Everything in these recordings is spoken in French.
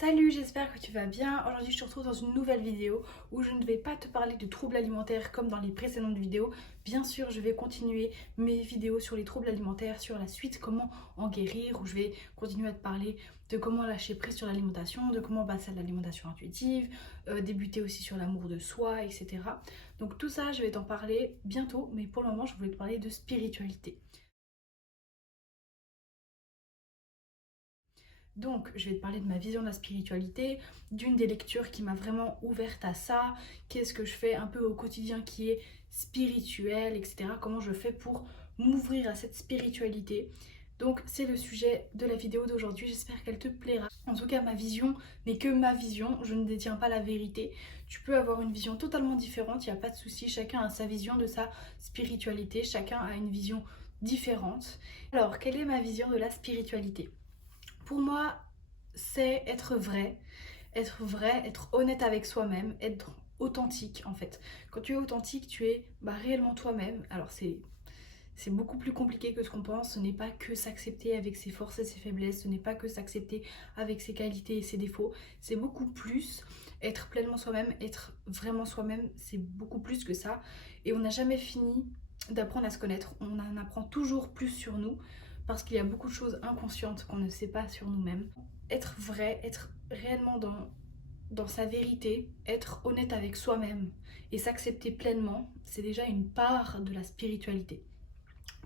Salut, j'espère que tu vas bien. Aujourd'hui, je te retrouve dans une nouvelle vidéo où je ne vais pas te parler de troubles alimentaires comme dans les précédentes vidéos. Bien sûr, je vais continuer mes vidéos sur les troubles alimentaires, sur la suite, comment en guérir, où je vais continuer à te parler de comment lâcher prise sur l'alimentation, de comment passer à l'alimentation intuitive, débuter aussi sur l'amour de soi, etc. Donc tout ça, je vais t'en parler bientôt, mais pour le moment, je voulais te parler de spiritualité. Donc, je vais te parler de ma vision de la spiritualité, d'une des lectures qui m'a vraiment ouverte à ça, qu'est-ce que je fais un peu au quotidien qui est spirituel, etc. Comment je fais pour m'ouvrir à cette spiritualité. Donc, c'est le sujet de la vidéo d'aujourd'hui, j'espère qu'elle te plaira. En tout cas, ma vision n'est que ma vision, je ne détiens pas la vérité. Tu peux avoir une vision totalement différente, il n'y a pas de souci, chacun a sa vision de sa spiritualité, chacun a une vision différente. Alors, quelle est ma vision de la spiritualité ? Pour moi, c'est être vrai, être honnête avec soi-même, être authentique en fait. Quand tu es authentique, tu es réellement toi-même. Alors c'est beaucoup plus compliqué que ce qu'on pense. Ce n'est pas que s'accepter avec ses forces et ses faiblesses. Ce n'est pas que s'accepter avec ses qualités et ses défauts. C'est beaucoup plus être pleinement soi-même, être vraiment soi-même. C'est beaucoup plus que ça. Et on n'a jamais fini d'apprendre à se connaître. On en apprend toujours plus sur nous parce qu'il y a beaucoup de choses inconscientes qu'on ne sait pas sur nous-mêmes. Être vrai, être réellement dans sa vérité, être honnête avec soi-même et s'accepter pleinement, c'est déjà une part de la spiritualité.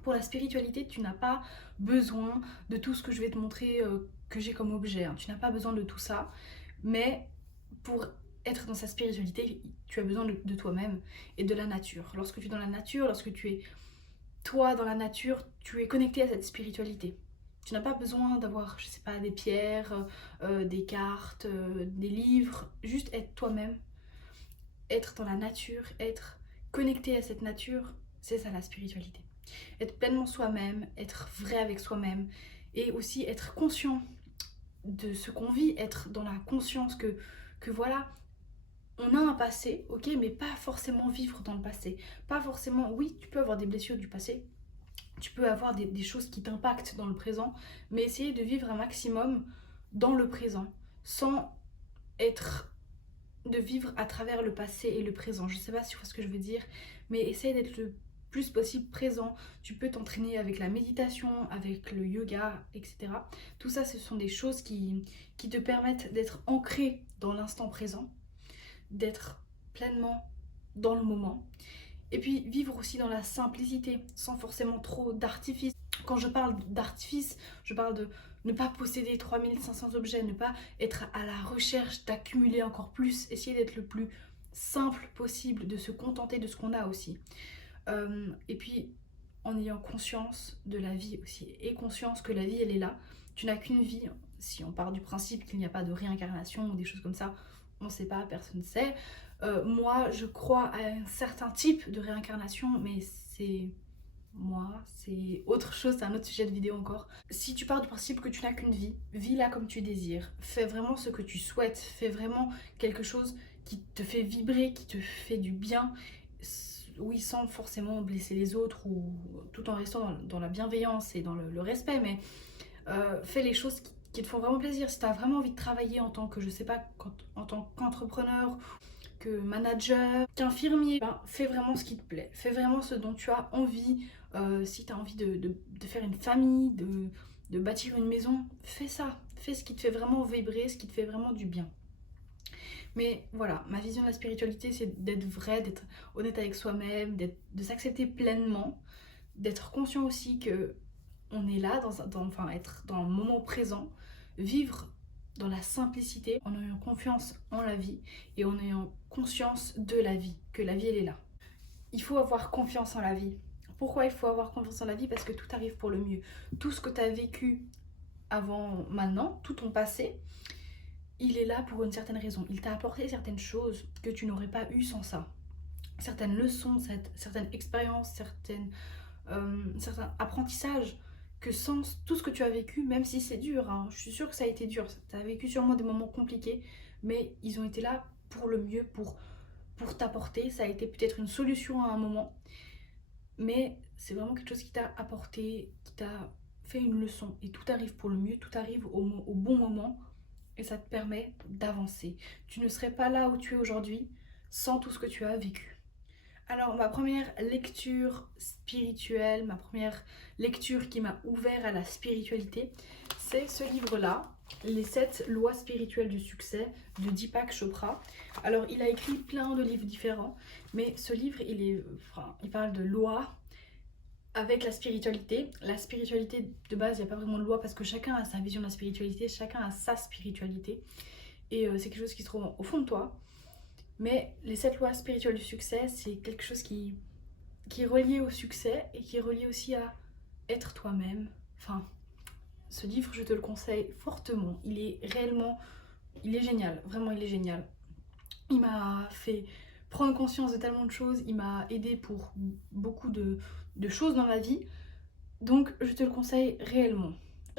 Pour la spiritualité, tu n'as pas besoin de tout ce que je vais te montrer que j'ai comme objet. Hein. Tu n'as pas besoin de tout ça. Mais pour être dans sa spiritualité, tu as besoin de toi-même et de la nature. Lorsque tu es dans la nature, lorsque tu es toi dans la nature, tu es connecté à cette spiritualité. Tu n'as pas besoin d'avoir, je sais pas, des pierres, des cartes, des livres. Juste être toi-même, être dans la nature, être connecté à cette nature, c'est ça la spiritualité. Être pleinement soi-même, être vrai avec soi-même et aussi être conscient de ce qu'on vit, être dans la conscience que voilà, on a un passé, ok, mais pas forcément vivre dans le passé. Pas forcément, oui, tu peux avoir des blessures du passé, tu peux avoir des choses qui t'impactent dans le présent, mais essayer de vivre un maximum dans le présent, sans être de vivre à travers le passé et le présent. Je sais pas si tu vois ce que je veux dire, mais essaye d'être le plus possible présent. Tu peux t'entraîner avec la méditation, avec le yoga, etc. Tout ça, ce sont des choses qui te permettent d'être ancré dans l'instant présent, d'être pleinement dans le moment. Et puis vivre aussi dans la simplicité, sans forcément trop d'artifice. Quand je parle d'artifice, je parle de ne pas posséder 3500 objets, ne pas être à la recherche d'accumuler encore plus, essayer d'être le plus simple possible, de se contenter de ce qu'on a aussi. Et puis en ayant conscience de la vie aussi, et conscience que la vie elle est là. Tu n'as qu'une vie, si on part du principe qu'il n'y a pas de réincarnation ou des choses comme ça, on ne sait pas, personne ne sait. Moi, je crois à un certain type de réincarnation, mais c'est moi, c'est autre chose, c'est un autre sujet de vidéo encore. Si tu pars du principe que tu n'as qu'une vie, vis-la comme tu désires. Fais vraiment ce que tu souhaites, fais vraiment quelque chose qui te fait vibrer, qui te fait du bien, oui, sans forcément blesser les autres, ou tout en restant dans la bienveillance et dans le respect, mais fais les choses qui te font vraiment plaisir. Si tu as vraiment envie de travailler en tant que, je sais pas, en tant qu'entrepreneur, que manager, qu'infirmier, ben, fais vraiment ce qui te plaît. Fais vraiment ce dont tu as envie. Si tu as envie de faire une famille, de bâtir une maison, fais ça. Fais ce qui te fait vraiment vibrer, ce qui te fait vraiment du bien. Mais voilà, ma vision de la spiritualité, c'est d'être vrai, d'être honnête avec soi-même, de s'accepter pleinement, d'être conscient aussi que on est là, enfin, être dans le moment présent, vivre dans la simplicité, en ayant confiance en la vie et en ayant conscience de la vie, que la vie elle est là. Il faut avoir confiance en la vie. Pourquoi il faut avoir confiance en la vie? Parce que tout arrive pour le mieux. Tout ce que tu as vécu avant, maintenant, tout ton passé, il est là pour une certaine raison. Il t'a apporté certaines choses que tu n'aurais pas eues sans ça. Certaines leçons, certaines expériences, certains apprentissages que sans tout ce que tu as vécu, même si c'est dur, hein, je suis sûre que ça a été dur, tu as vécu sûrement des moments compliqués, mais ils ont été là pour le mieux, pour t'apporter. Ça a été peut-être une solution à un moment, mais c'est vraiment quelque chose qui t'a apporté, qui t'a fait une leçon. Et tout arrive pour le mieux, tout arrive au bon moment, et ça te permet d'avancer. Tu ne serais pas là où tu es aujourd'hui sans tout ce que tu as vécu. Alors ma première lecture spirituelle, ma première lecture qui m'a ouvert à la spiritualité, c'est ce livre-là, Les 7 lois spirituelles du succès de Deepak Chopra. Alors il a écrit plein de livres différents, mais ce livre il parle de lois avec la spiritualité. La spiritualité de base, il n'y a pas vraiment de loi parce que chacun a sa vision de la spiritualité, chacun a sa spiritualité. Et c'est quelque chose qui se trouve au fond de toi. Mais les 7 lois spirituelles du succès, c'est quelque chose qui est relié au succès et qui est relié aussi à être toi-même. Enfin, ce livre, je te le conseille fortement. Il est génial. Vraiment, il est génial. Il m'a fait prendre conscience de tellement de choses. Il m'a aidé pour beaucoup de choses dans ma vie. Donc, je te le conseille réellement.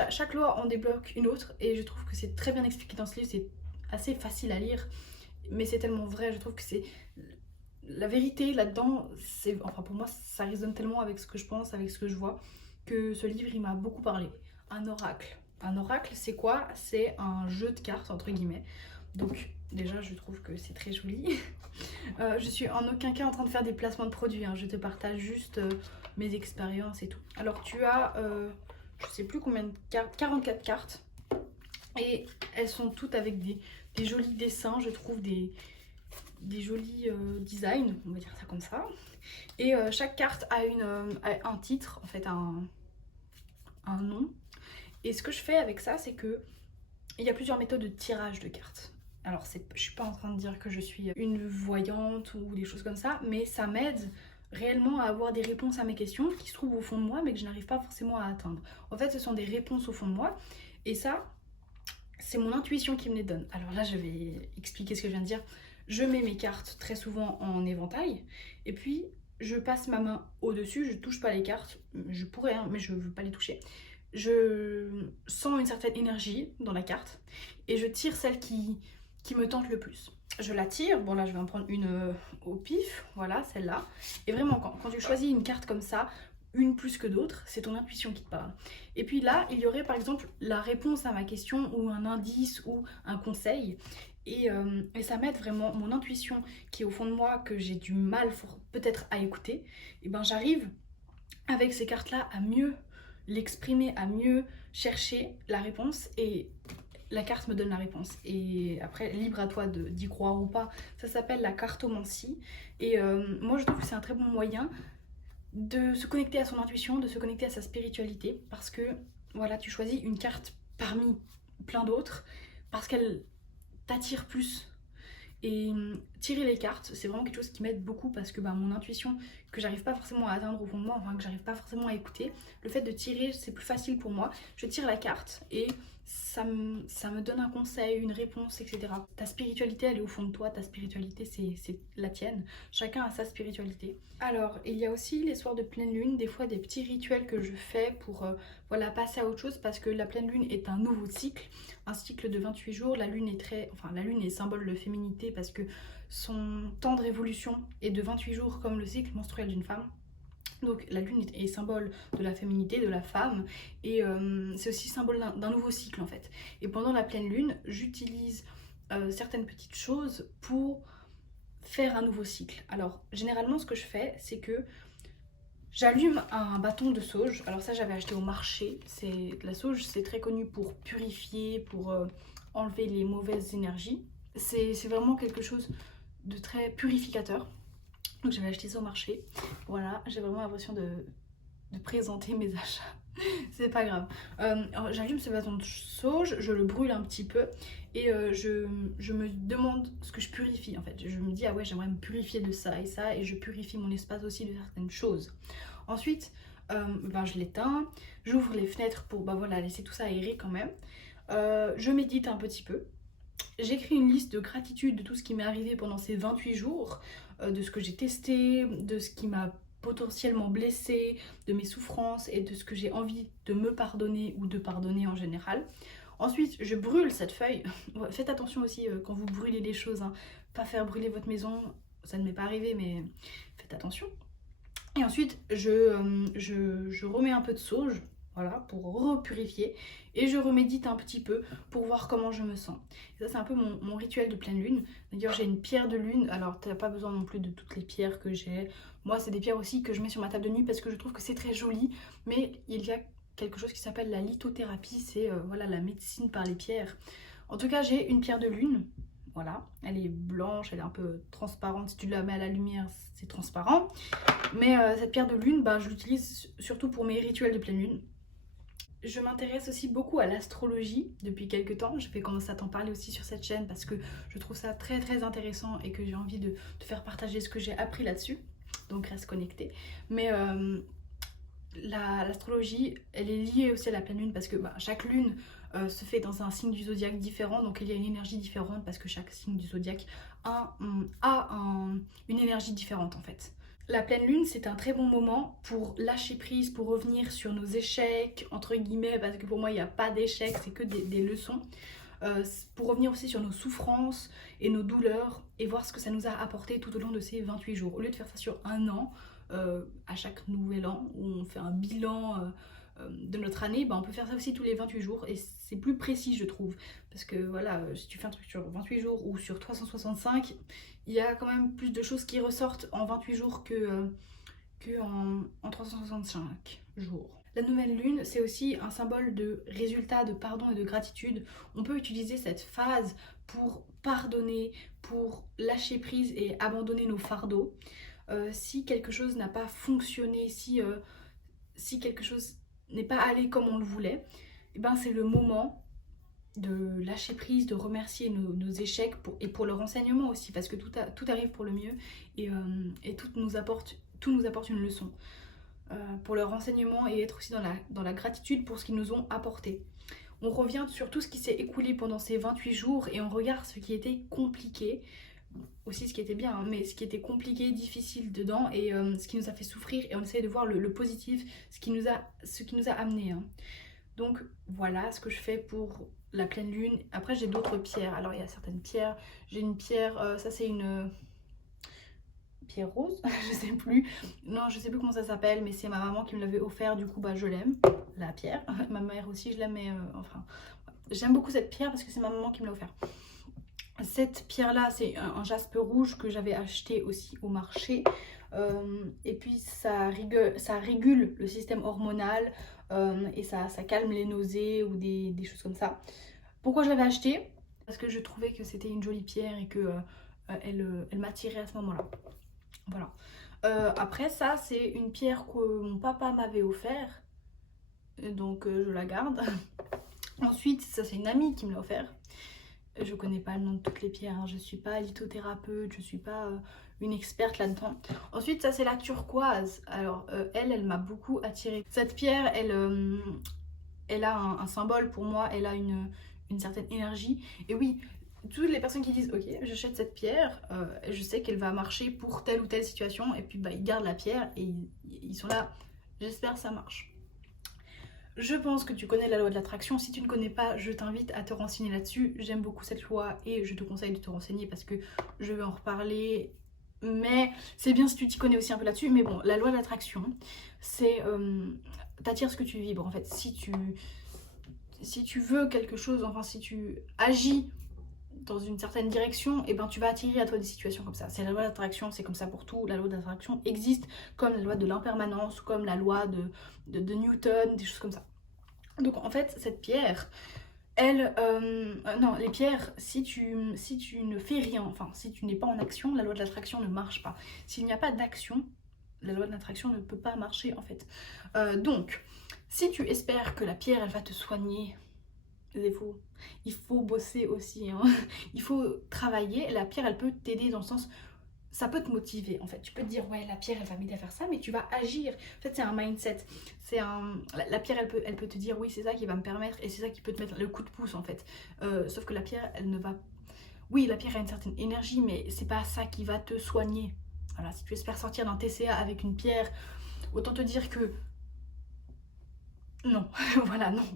Chaque loi en débloque une autre et je trouve que c'est très bien expliqué dans ce livre. C'est assez facile à lire, mais c'est tellement vrai. Je trouve que c'est la vérité là-dedans. Enfin, pour moi, ça résonne tellement avec ce que je pense, avec ce que je vois, que ce livre, il m'a beaucoup parlé. Un oracle. Un oracle, c'est quoi? C'est un jeu de cartes, entre guillemets. Donc, déjà, je trouve que c'est très joli. Je suis en aucun cas en train de faire des placements de produits, hein. Je te partage juste mes expériences et tout. Alors, tu as, je sais plus combien de cartes, 44 cartes. Et elles sont toutes avec des jolis dessins, je trouve, des jolis designs, on va dire ça comme ça. Et chaque carte a un titre, en fait, un nom. Et ce que je fais avec ça, c'est que il y a plusieurs méthodes de tirage de cartes. Alors, je suis pas en train de dire que je suis une voyante ou des choses comme ça, mais ça m'aide réellement à avoir des réponses à mes questions qui se trouvent au fond de moi, mais que je n'arrive pas forcément à atteindre. En fait, ce sont des réponses au fond de moi, et ça, c'est mon intuition qui me les donne. Alors là, je vais expliquer ce que je viens de dire. Je mets mes cartes très souvent en éventail, et puis je passe ma main au-dessus, je touche pas les cartes, je pourrais, hein, mais je veux pas les toucher. Je sens une certaine énergie dans la carte, et je tire celle qui me tente le plus. Je la tire, bon là je vais en prendre une au pif, voilà celle-là. Et vraiment quand tu choisis une carte comme ça, une plus que d'autres, c'est ton intuition qui te parle. Et puis là, il y aurait par exemple la réponse à ma question ou un indice ou un conseil. Et ça m'aide vraiment, mon intuition qui est au fond de moi, que j'ai du mal peut-être à écouter, et ben j'arrive avec ces cartes-là à mieux l'exprimer, à mieux chercher la réponse et la carte me donne la réponse. Et après, libre à toi d'y croire ou pas. Ça s'appelle la cartomancie. Et moi, je trouve que c'est un très bon moyen de se connecter à son intuition, de se connecter à sa spiritualité. Parce que, voilà, tu choisis une carte parmi plein d'autres. Parce qu'elle t'attire plus. Et tirer les cartes, c'est vraiment quelque chose qui m'aide beaucoup parce que mon intuition, que j'arrive pas forcément à atteindre au fond de moi, enfin que j'arrive pas forcément à écouter, le fait de tirer, c'est plus facile pour moi. Je tire la carte et ça me donne un conseil, une réponse, etc. Ta spiritualité, elle est au fond de toi, ta spiritualité, c'est la tienne. Chacun a sa spiritualité. Alors, il y a aussi les soirs de pleine lune, des fois des petits rituels que je fais pour voilà, passer à autre chose parce que la pleine lune est un nouveau cycle, un cycle de 28 jours. La lune est symbole de féminité parce que son temps de révolution est de 28 jours comme le cycle menstruel d'une femme. Donc la lune est symbole de la féminité, de la femme, et c'est aussi symbole d'un nouveau cycle en fait. Et pendant la pleine lune, j'utilise certaines petites choses pour faire un nouveau cycle. Alors généralement ce que je fais, c'est que j'allume un bâton de sauge. Alors ça j'avais acheté au marché. La sauge, c'est très connu pour purifier, pour enlever les mauvaises énergies. C'est vraiment quelque chose de très purificateur. Donc j'avais acheté ça au marché. Voilà, j'ai vraiment l'impression de présenter mes achats. C'est pas grave. J'allume ce bâton de sauge, je le brûle un petit peu et je me demande ce que je purifie en fait. Je me dis ah ouais, j'aimerais me purifier de ça et je purifie mon espace aussi de certaines choses. Ensuite, je l'éteins, j'ouvre les fenêtres pour voilà, laisser tout ça aérer quand même. Je médite un petit peu. J'écris une liste de gratitude de tout ce qui m'est arrivé pendant ces 28 jours, de ce que j'ai testé, de ce qui m'a potentiellement blessée, de mes souffrances et de ce que j'ai envie de me pardonner ou de pardonner en général. Ensuite, je brûle cette feuille. Faites attention aussi quand vous brûlez les choses, hein. Pas faire brûler votre maison, ça ne m'est pas arrivé, mais faites attention. Et ensuite, je remets un peu de sauge voilà, pour repurifier. Et je remédite un petit peu pour voir comment je me sens. Et ça, c'est un peu mon rituel de pleine lune. D'ailleurs, j'ai une pierre de lune. Alors, t'as pas besoin non plus de toutes les pierres que j'ai. Moi, c'est des pierres aussi que je mets sur ma table de nuit parce que je trouve que c'est très joli. Mais il y a quelque chose qui s'appelle la lithothérapie. C'est voilà, la médecine par les pierres. En tout cas, j'ai une pierre de lune. Voilà, elle est blanche, elle est un peu transparente. Si tu la mets à la lumière, c'est transparent. Mais cette pierre de lune, bah, je l'utilise surtout pour mes rituels de pleine lune. Je m'intéresse aussi beaucoup à l'astrologie depuis quelques temps. Je vais commencer à t'en parler aussi sur cette chaîne parce que je trouve ça très très intéressant et que j'ai envie de te faire partager ce que j'ai appris là-dessus. Donc reste connecté. Mais l'astrologie, elle est liée aussi à la pleine lune parce que chaque lune se fait dans un signe du zodiaque différent. Donc il y a une énergie différente parce que chaque signe du zodiaque a une énergie différente en fait. La pleine lune, c'est un très bon moment pour lâcher prise, pour revenir sur nos échecs, entre guillemets, parce que pour moi, il n'y a pas d'échecs, c'est que des leçons. Pour revenir aussi sur nos souffrances et nos douleurs et voir ce que ça nous a apporté tout au long de ces 28 jours. Au lieu de faire ça sur un an, à chaque nouvel an, où on fait un bilan de notre année, on peut faire ça aussi tous les 28 jours et c'est plus précis, je trouve. Parce que voilà, si tu fais un truc sur 28 jours ou sur 365, il y a quand même plus de choses qui ressortent en 28 jours que en 365 jours. La nouvelle lune, c'est aussi un symbole de résultat, de pardon et de gratitude. On peut utiliser cette phase pour pardonner, pour lâcher prise et abandonner nos fardeaux. Si quelque chose n'a pas fonctionné, si quelque chose n'est pas allé comme on le voulait, et c'est le moment de lâcher prise, de remercier nos échecs et pour le renseignement aussi, parce que tout arrive pour le mieux et tout nous apporte une leçon. Pour le renseignement et être aussi dans la gratitude pour ce qu'ils nous ont apporté. On revient sur tout ce qui s'est écoulé pendant ces 28 jours et on regarde ce qui était compliqué, aussi ce qui était bien, mais ce qui était compliqué, difficile dedans et ce qui nous a fait souffrir et on essaye de voir le positif, ce qui nous a amené. Hein. Donc voilà ce que je fais pour la pleine lune. Après j'ai d'autres pierres, alors il y a certaines pierres, j'ai une pierre, ça c'est une pierre rose, je sais plus, non je sais plus comment ça s'appelle, mais c'est ma maman qui me l'avait offert, du coup je l'aime, la pierre, ma mère aussi je l'aime, mais enfin, j'aime beaucoup cette pierre parce que c'est ma maman qui me l'a offert. Cette pierre là c'est un jaspe rouge que j'avais acheté aussi au marché, et puis ça régule le système hormonal et ça calme les nausées ou des choses comme ça. Pourquoi je l'avais acheté? Parce que je trouvais que c'était une jolie pierre et que elle m'attirait à ce moment là. Voilà. Après ça c'est une pierre que mon papa m'avait offert, donc je la garde. Ensuite ça c'est une amie qui me l'a offert. Je connais pas le nom de toutes les pierres, hein. Je suis pas lithothérapeute, je suis pas une experte là-dedans. Ensuite ça c'est la turquoise. Alors elle m'a beaucoup attirée. Cette pierre elle a un symbole pour moi, elle a une certaine énergie. Et oui, toutes les personnes qui disent ok j'achète cette pierre, je sais qu'elle va marcher pour telle ou telle situation et puis ils gardent la pierre et ils sont là, j'espère que ça marche. Je pense que tu connais la loi de l'attraction, si tu ne connais pas je t'invite à te renseigner là-dessus, j'aime beaucoup cette loi et je te conseille de te renseigner parce que je vais en reparler, mais c'est bien si tu t'y connais aussi un peu là-dessus. Mais bon, la loi de l'attraction c'est t'attires ce que tu vibres en fait. Si tu veux quelque chose, enfin si tu agis dans une certaine direction, et tu vas attirer à toi des situations comme ça. C'est la loi d'attraction, c'est comme ça pour tout. La loi d'attraction existe comme la loi de l'impermanence, comme la loi de Newton, des choses comme ça. Donc en fait, cette pierre, non, les pierres, si tu ne fais rien, enfin si tu n'es pas en action, la loi de l'attraction ne marche pas. S'il n'y a pas d'action, la loi de l'attraction ne peut pas marcher en fait. Donc, si tu espères que la pierre, elle va te soigner, c'est faux. Il faut bosser aussi, hein. Il faut travailler. La pierre, elle peut t'aider dans le sens, ça peut te motiver en fait. Tu peux te dire ouais la pierre elle va m'aider à faire ça, mais tu vas agir. En fait c'est un mindset. La pierre elle peut te dire oui c'est ça qui va me permettre et c'est ça qui peut te mettre le coup de pouce en fait. Sauf que la pierre elle ne va... Oui la pierre a une certaine énergie mais c'est pas ça qui va te soigner. Voilà, si tu espères sortir d'un TCA avec une pierre, autant te dire que non, voilà non.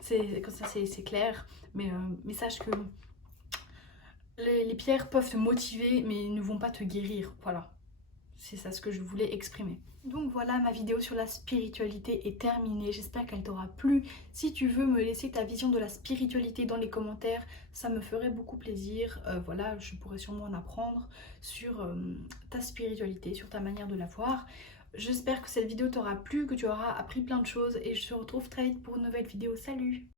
C'est comme ça c'est clair, mais sache que les pierres peuvent te motiver mais ne vont pas te guérir, voilà. C'est ça ce que je voulais exprimer. Donc voilà, ma vidéo sur la spiritualité est terminée. J'espère qu'elle t'aura plu. Si tu veux me laisser ta vision de la spiritualité dans les commentaires, ça me ferait beaucoup plaisir. Voilà, je pourrais sûrement en apprendre sur ta spiritualité, sur ta manière de la voir. J'espère que cette vidéo t'aura plu, que tu auras appris plein de choses et je te retrouve très vite pour une nouvelle vidéo. Salut!